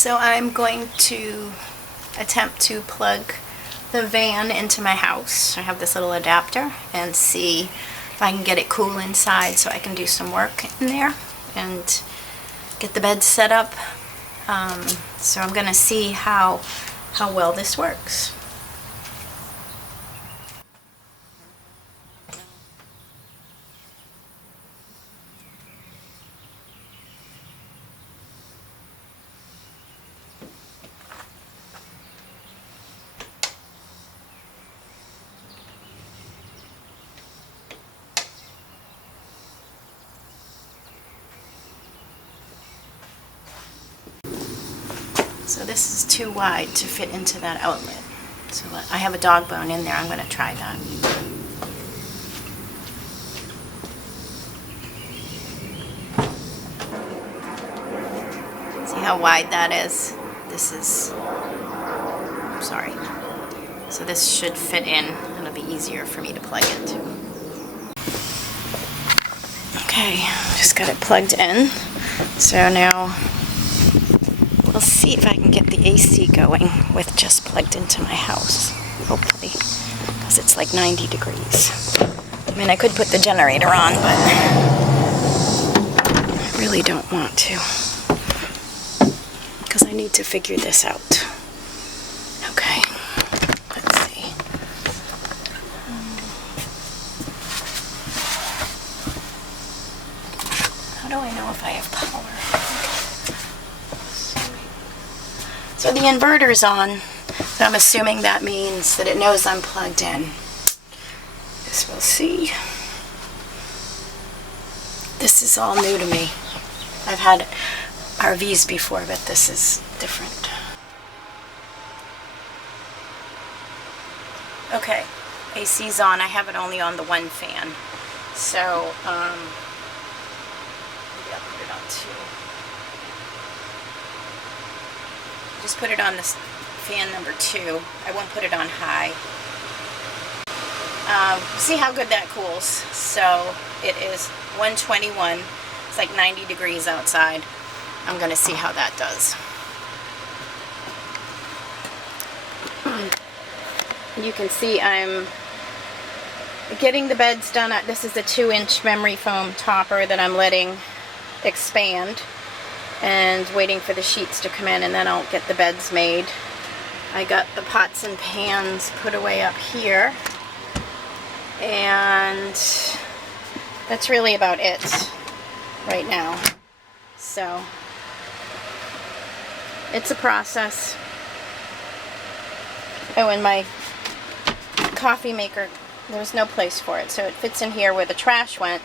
So I'm going to attempt to plug the van into my house. I have this little adapter, and see if I can get it cool inside so I can do some work in there and get the bed set up. So I'm going to see how well this works. So this is too wide to fit into that outlet. So I have a dog bone in there. I'm going to try that. See how wide that is? This is, sorry. So this should fit in. It'll be easier for me to plug into. Okay, just got it plugged in. So now we'll see if I can get the AC going with just plugged into my house, hopefully, because it's like 90 degrees. I mean, I could put the generator on, but I really don't want to, because I need to figure this out. Okay, let's see. How do I know if I have power? So the inverter's on, so I'm assuming that means that it knows I'm plugged in. Guess we'll see. This is all new to me. I've had RVs before, but this is different. Okay, AC's on. I have it only on the one fan. So, maybe I'll put it on two. Just put it on this fan number 2. I won't put it on high. See how good that cools. So it is 121. It's like 90 degrees outside. I'm going to see how that does. You can see I'm getting the beds done. This is a 2-inch memory foam topper that I'm letting expand, and waiting for the sheets to come in, and then I'll get the beds made. I got the pots and pans put away up here, and that's really about it right now. So it's a process. Oh, and my coffee maker, there's no place for it, so it fits in here where the trash went,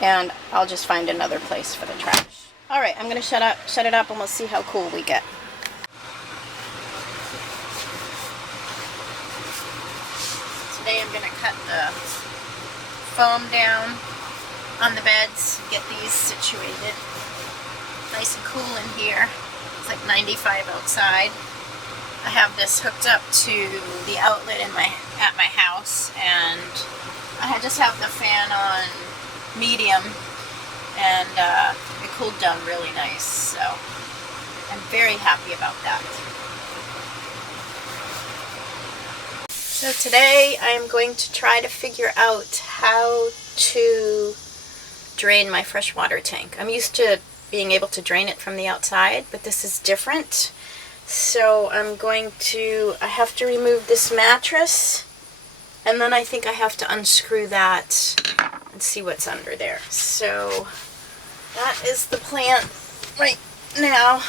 and I'll just find another place for the trash. Alright, I'm going to shut it up, and we'll see how cool we get. Today I'm going to cut the foam down on the beds, get these situated nice and cool in here. It's like 95 outside. I have this hooked up to the outlet at my house, and I just have the fan on medium, and it cooled down really nice, so I'm very happy about that. So today I am going to try to figure out how to drain my freshwater tank. I'm used to being able to drain it from the outside, but this is different. So I have to remove this mattress, and then I think I have to unscrew that and see what's under there. So that is the plan right now.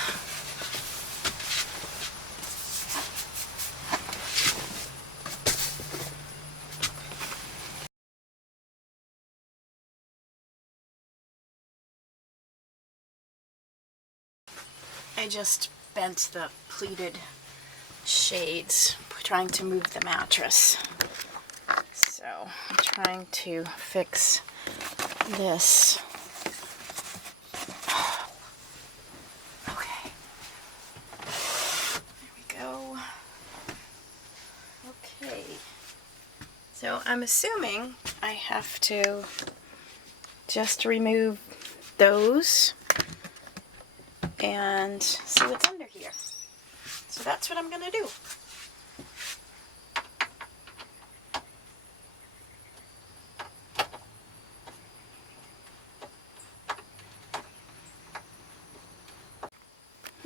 I just bent the pleated shades trying to move the mattress. So I'm trying to fix this. Okay. There we go. Okay. So I'm assuming I have to just remove those and see what's under here. So that's what I'm going to do.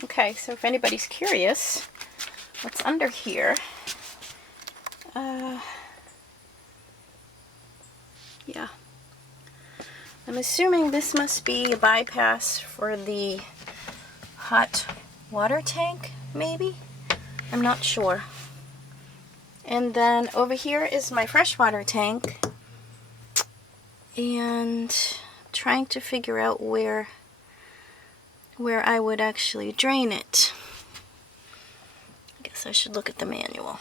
Okay, so if anybody's curious, what's under here, yeah. I'm assuming this must be a bypass for the hot water tank, maybe? I'm not sure. And then over here is my freshwater tank, and trying to figure out where I would actually drain it. I guess I should look at the manual.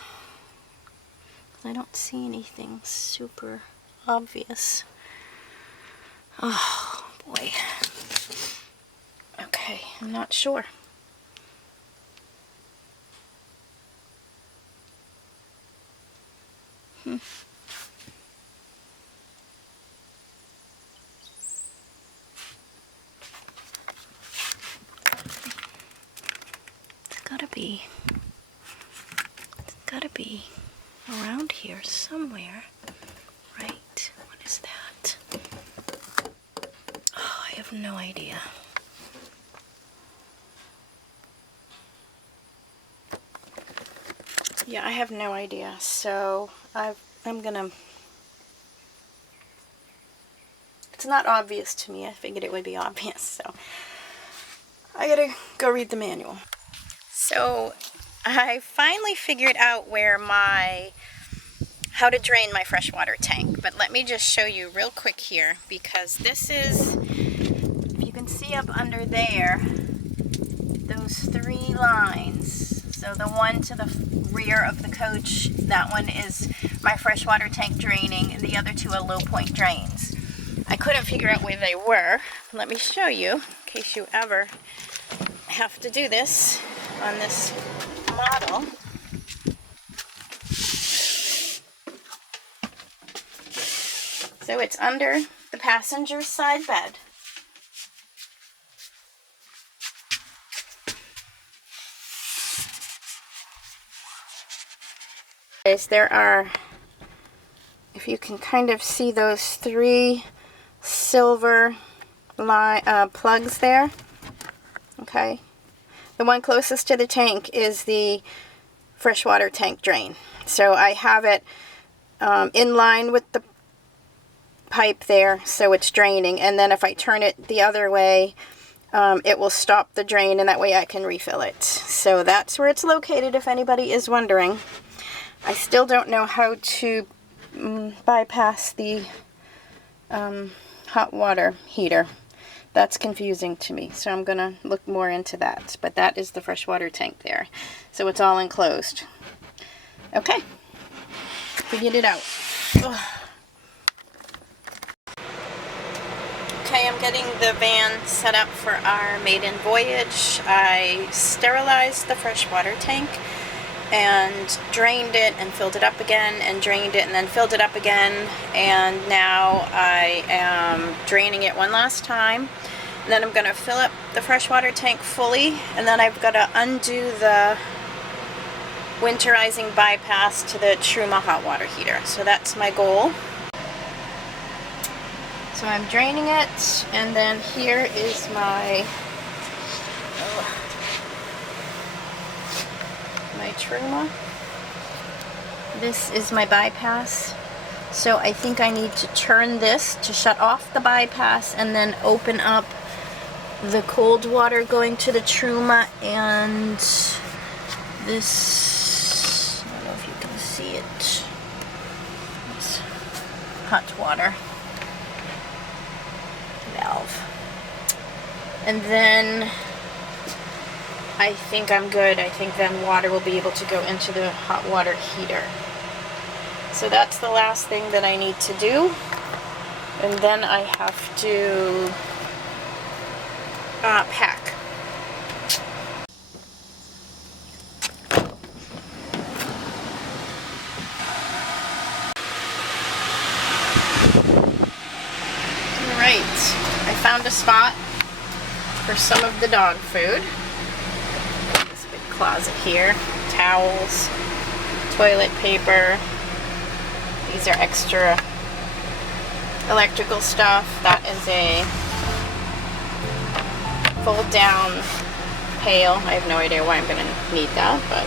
I don't see anything super obvious. Oh boy. Okay, I'm not sure. It's gotta be around here somewhere, right? What is that? Oh, I have no idea. Yeah, I have no idea. So I'm gonna. It's not obvious to me. I figured it would be obvious, so I gotta go read the manual. So I finally figured out how to drain my freshwater tank, but let me just show you real quick here, because this is, if you can see up under there, those 3 lines. So the one to the rear of the coach, that one is my freshwater tank draining, and the other 2 are low point drains. I couldn't figure out where they were. Let me show you, in case you ever have to do this on this model. So it's under the passenger side bed. There are, if you can kind of see those 3 silver plugs there. Okay. The one closest to the tank is the freshwater tank drain. So I have it in line with the pipe there, so it's draining, and then if I turn it the other way, it will stop the drain, and that way I can refill it. So that's where it's located, if anybody is wondering. I still don't know how to bypass the hot water heater. That's confusing to me, so I'm gonna look more into that. But that is the freshwater tank there, so it's all enclosed. Okay, figured it out. Ugh. Okay, I'm getting the van set up for our maiden voyage. I sterilized the freshwater tank and drained it and filled it up again, and drained it and then filled it up again, and now I am draining it one last time. And then I'm going to fill up the freshwater tank fully, and then I've got to undo the winterizing bypass to the Truma hot water heater. So that's my goal. So I'm draining it, and then here is my Truma. This is my bypass. So I think I need to turn this to shut off the bypass, and then open up the cold water going to the Truma, and this, I don't know if you can see it, it's hot water valve. And then I think I'm good. I think then water will be able to go into the hot water heater. So that's the last thing that I need to do. And then I have to pack. Alright, I found a spot for some of the dog food. closet here. Towels, toilet paper. These are extra electrical stuff. That is a fold down pail. I have no idea why I'm going to need that, but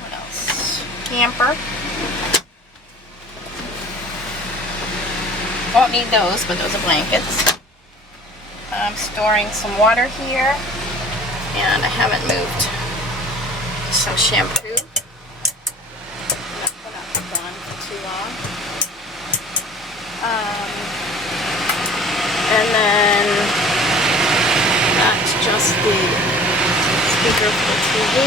what else? Camper. Won't need those, but those are blankets. I'm storing some water here, and I haven't moved some shampoo. They're not gone for too long. And then that's just the speaker for the TV.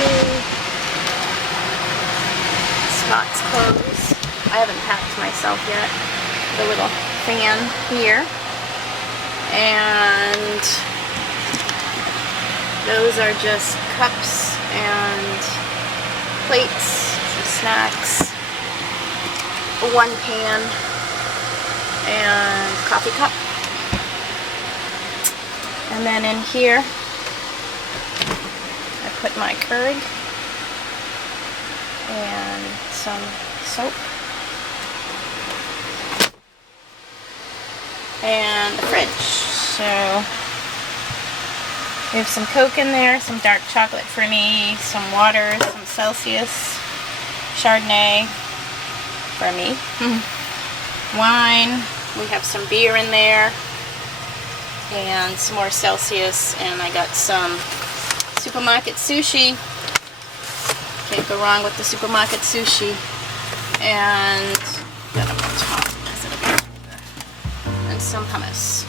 Scott's clothes. I haven't packed myself yet. The little fan here. And those are just cups and plates, some snacks, one pan, and coffee cup. And then in here, I put my Keurig and some soap. And the fridge. So we have some Coke in there, some dark chocolate for me, some water, some Celsius, Chardonnay for me, wine. We have some beer in there, and some more Celsius, and I got some supermarket sushi. Can't go wrong with the supermarket sushi. And got them on top. And some hummus.